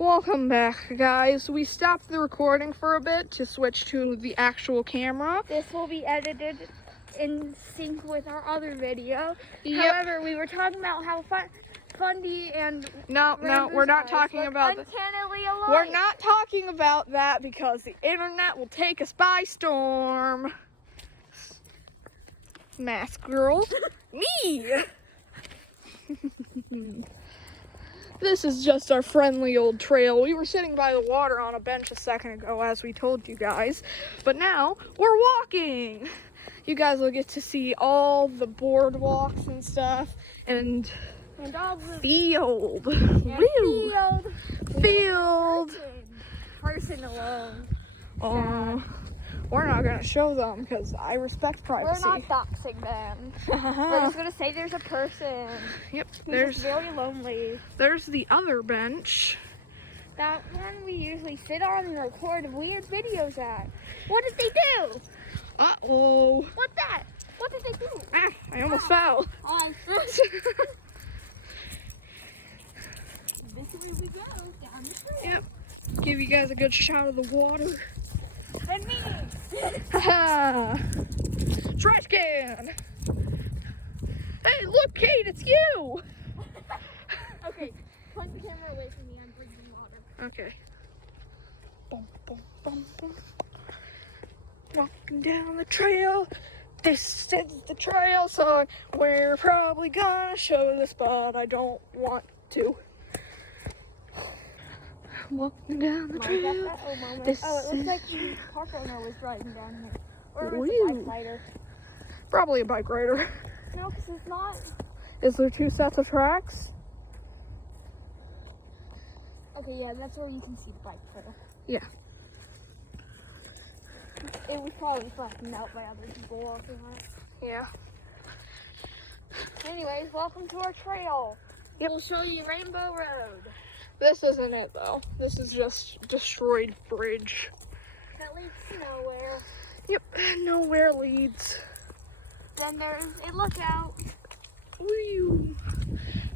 Welcome back, guys. We stopped the recording for a bit to switch to the actual camera. This will be edited in sync with our other video. Yep. However, we were talking about how Fundy and No, we're not talking about that. uncannily alike. We're not talking about that because the internet will take us by storm. Mask girl. Me! This is just our friendly old trail. We were sitting by the water on a bench a second ago, as we told you guys. But now, we're walking! You guys will get to see all the boardwalks and stuff, and all the field. field. Field. Person alone. We're not gonna show them because I respect privacy. We're not doxing them. We're just gonna say there's a person. Yep, Who's just very lonely. there's the other bench. That one we usually sit on and record weird videos at. What did they do? Uh-oh. What that? What did they do? Ah, I almost fell. Oh, this is where we go, down the street. Yep. Give you guys a good shot of the water. And me. Haha. Trash can. Hey, look, Kate, it's you. Okay, point the camera away from me. I'm drinking water. Okay. Boom, boom, boom, boom. Walking down the trail. This is the trail song. We're probably gonna show this, but I don't want to. Walking down the trail. It This looks is- like the park owner was driving down here. Or it was Woo. a bike rider. Probably a bike rider. No, because it's not. Is there two sets of tracks? Okay, yeah, that's where you can see the bike trail. Yeah. It was probably flattened out by other people walking on it. Yeah. Anyways, welcome to our trail. Yep. We'll show you Rainbow Road. This isn't it though. This is just destroyed bridge. That leads to nowhere. Yep. Nowhere leads. Then there's a lookout. Woo.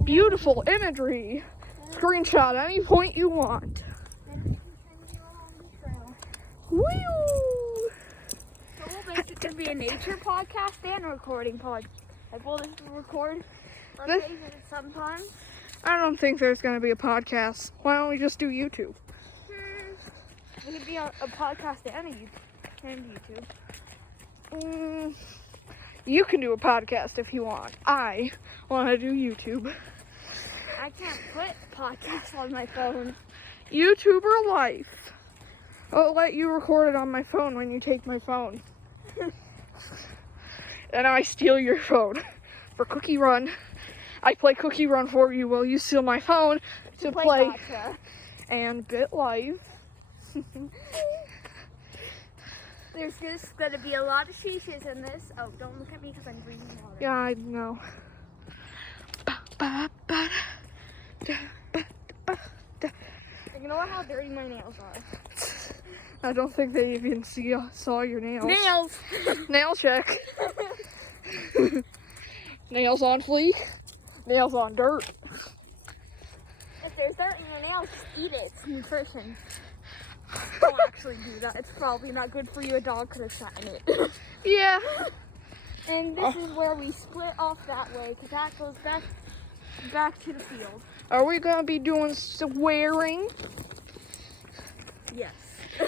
Beautiful imagery. Screenshot any point you want. Then we continue along the trail. Woo. So we'll basically be a nature podcast and a recording podcast. Like we'll just record on This- occasion sometimes. I don't think there's gonna be a podcast. Why don't we just do YouTube? We could be a podcast and YouTube. You can do a podcast if you want. I want to do YouTube. I can't put podcasts on my phone. YouTuber life. I'll let you record it on my phone when you take my phone. And I steal your phone for Cookie Run. I play Cookie Run for you while you steal my phone to play Gotcha. and BitLife. There's just gonna be a lot of shishes in this. Oh, don't look at me because I'm drinking water. Yeah, I know. Ignore how dirty my nails are. I don't think they even saw your nails. Nails! Nail check. Nails on fleek. Nails on dirt. If there's dirt in your nails, just eat it. It's nutrition. Don't actually do that. It's probably not good for you. A dog could have sat in it. Yeah. And this is where we split off that way, because that goes back to the field. Are we gonna be doing swearing? Yes.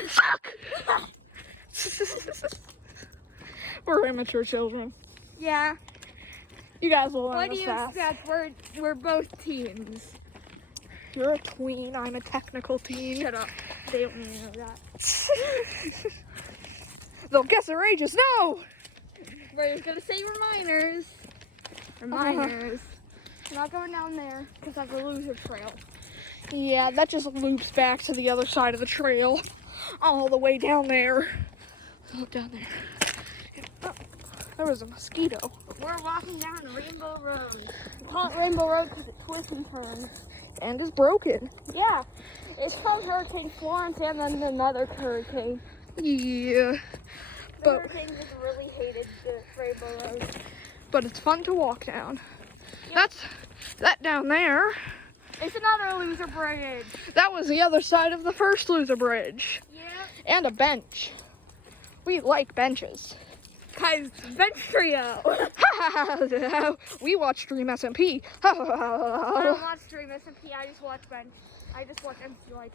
Fuck! We're immature children. Yeah. You guys will learn What do this you fast. expect? We're both teens. You're a tween. I'm a technical teen. Shut up. They don't need to know that. They'll guess our ages. No. We're just gonna say reminders. Reminders. We're not going down there because that's a loser trail. Yeah, that just loops back to the other side of the trail, all the way down there. Oh, down there. Oh, there was a mosquito. We're walking down Rainbow Road. We call it Rainbow Road because it twists and turns. And it's broken. Yeah. It's from Hurricane Florence and then another hurricane. Yeah. The But hurricane just really hated the Rainbow Road. but it's fun to walk down. That's that down there It's another loser bridge. That was the other side of the first loser bridge. Yeah. And a bench. We like benches. Guys, bench trio. We watch Stream SMP. I don't watch Stream SMP. I just watch bench. I just watch MCYT.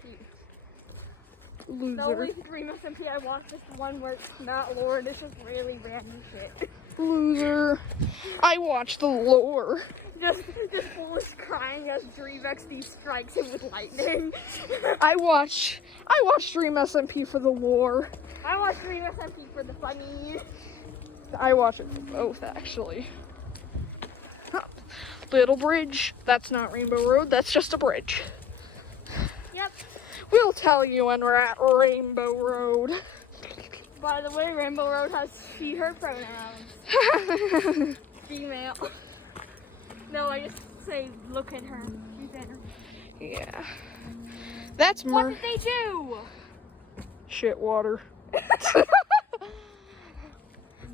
The Loser. only Stream SMP I watch is the one where it's not lore. It's just really random shit. Loser. I watch the lore. Just Foolish crying as Dream XD strikes him with lightning. I watch Stream SMP for the lore. I watch Stream SMP for the funny. I watch it for both, actually. Huh. Little bridge. That's not Rainbow Road. That's just a bridge. Yep. We'll tell you when we're at Rainbow Road. By the way, Rainbow Road has she, her pronouns. Female. No, I just say look at her. She's in her. Yeah. That's What did they do? shit water.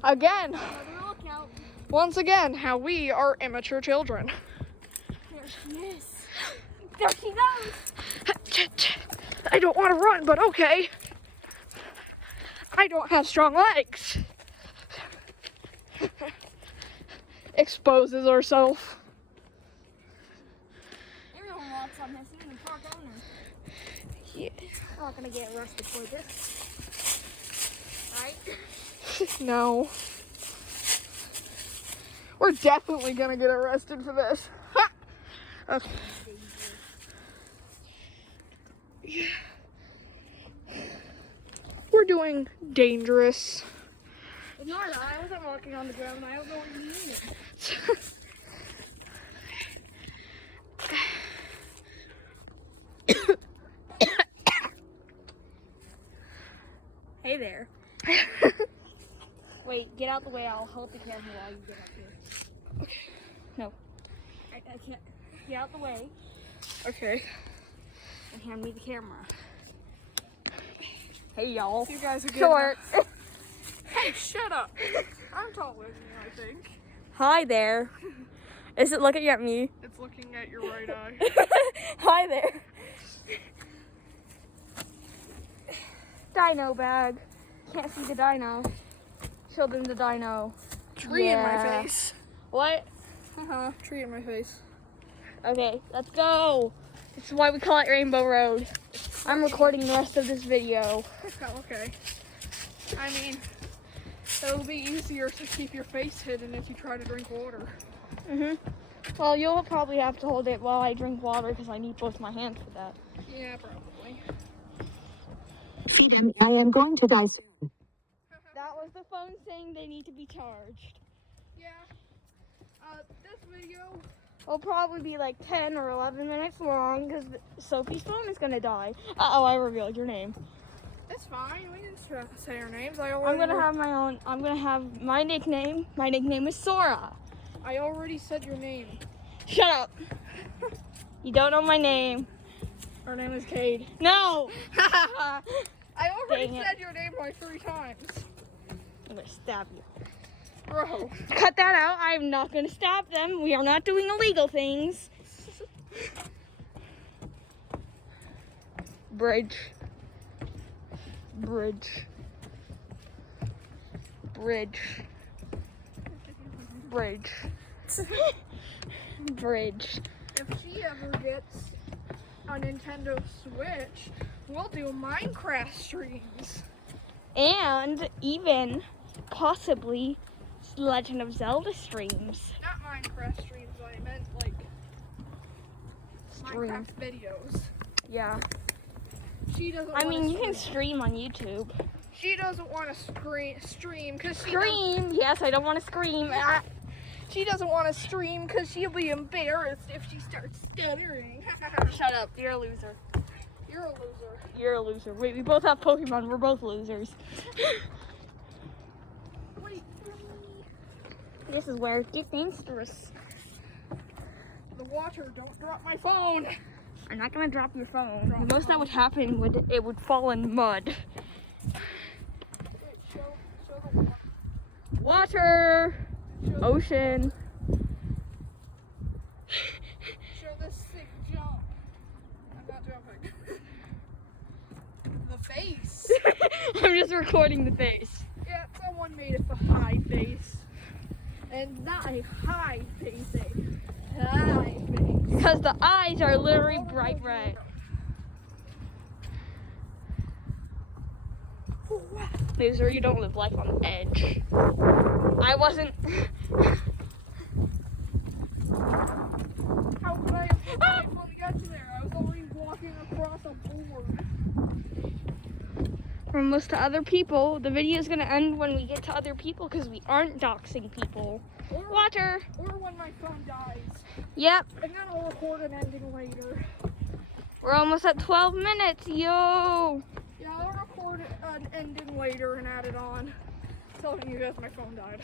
Again. Another lookout. Once again, how we are immature children. There she is. There she goes. I don't want to run, but okay. I don't have strong legs. Exposes herself. Everyone walks on this, even the park owner. Yeah. I'm not gonna get arrested for this. Right? No. We're definitely gonna get arrested for this. Ha! Okay. Yeah. We're doing dangerous. Ignore that. I wasn't walking on the ground. I don't know what you mean. Hey there. Wait, get out the way. I'll hold the camera while you get up here. Okay. No. I can't. Get out the way Okay. and hand me the camera. Hey, y'all. You guys are good. Short. Hey, shut up. I'm taller than you, I think. Hi there. Is it looking at me? It's looking at your right eye. Hi there. Dino bag. Can't see the dino. Show them the dino. Tree in my Yeah. face. What? Uh-huh. Tree in my face. Okay, let's go. This is why we call it Rainbow Road. I'm recording the rest of this video. Oh, okay. I mean, it'll be easier to keep your face hidden if you try to drink water. Well, you'll probably have to hold it while I drink water because I need both my hands for that. Yeah, probably. Feed him. I am going to die soon. That was the phone saying they need to be charged. Yeah. This video. It'll probably be like 10 or 11 minutes long because Sophie's phone is gonna die. Uh-oh, I revealed your name. It's fine. We didn't say our names. I'm gonna have my own. I'm gonna have my nickname. My nickname is Sora. I already said your name. Shut up. You don't know my name. Her name is Cade. No. I already Dang it. said your name like 3 times. I'm gonna stab you. Bro. Cut that out. I'm not gonna stab them. We are not doing illegal things. Bridge. Bridge. Bridge. Bridge. Bridge. If she ever gets a Nintendo Switch, we'll do Minecraft streams. And even possibly Legend of Zelda streams. Not Minecraft streams, I meant like Minecraft videos. Yeah. She doesn't I wanna mean, you can stream. stream on YouTube. She doesn't want to stream because Scream! Yes, I don't want to scream. Ah. she doesn't want to stream because she'll be embarrassed if she starts stuttering. Shut up. You're a loser. You're a loser. You're a loser. Wait, we both have Pokemon. We're both losers. Wait, This is where it gets dangerous. the water, don't drop my phone. I'm not gonna drop your phone. The most that would happen would it would fall in mud. Wait, show the water. Water. Show, Ocean. show this sick jump. showing? The face. I'm just recording the face. Yeah, someone made it the high face. And not a high face, a high face. Because the eyes are literally bright red. Loser, you don't live life on edge. I wasn't. How could I have lived life when we got to there? I was already walking across a board. From most to other people, the video is going to end when we get to other people because we aren't doxing people. Or, Water. or when my phone dies. Yep. And then I'll record an ending later. We're almost at 12 minutes. Yo. Yeah, I'll record an ending later and add it on. Telling you guys my phone died.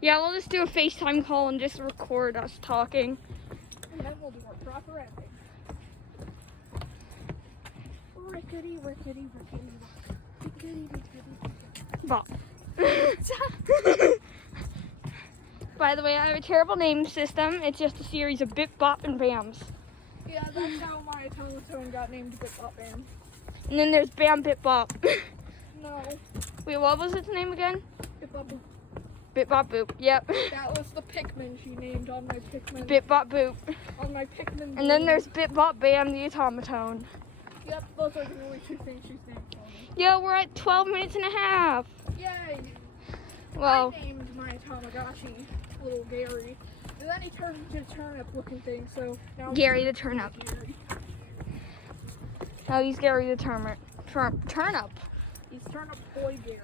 Yeah, we'll just do a FaceTime call and just record us talking. And then we'll do our proper ending. Rickety, rickety, rickety, rickety, rickety. Bop. By the way, I have a terrible name system. It's just a series of Bip, Bop, and Bams. Yeah, that's how my automaton got named Bip Bop Bam. And then there's Bam, Bip, Bop. No, Wait, what was its name again? Bip Bop Boop. Bip, Bop, Boop. Yep. That was the Pikmin she named on my Pikmin. Bip, Bop, Boop. On my Pikmin. And then board. there's Bip, Bop, Bam, the automaton. Yep, those are the only two things she's named for me. Yo, we're at 12 minutes and a half. Yay! Well, I named my Tamagotchi little Gary. And then he turned into a turnip looking thing, so now Gary the turnip. Gary. Now he's Gary the turnip. Turnip. He's turnip boy Gary.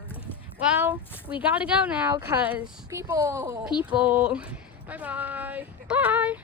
Well, we gotta go now, cause People! people. Bye bye! Bye.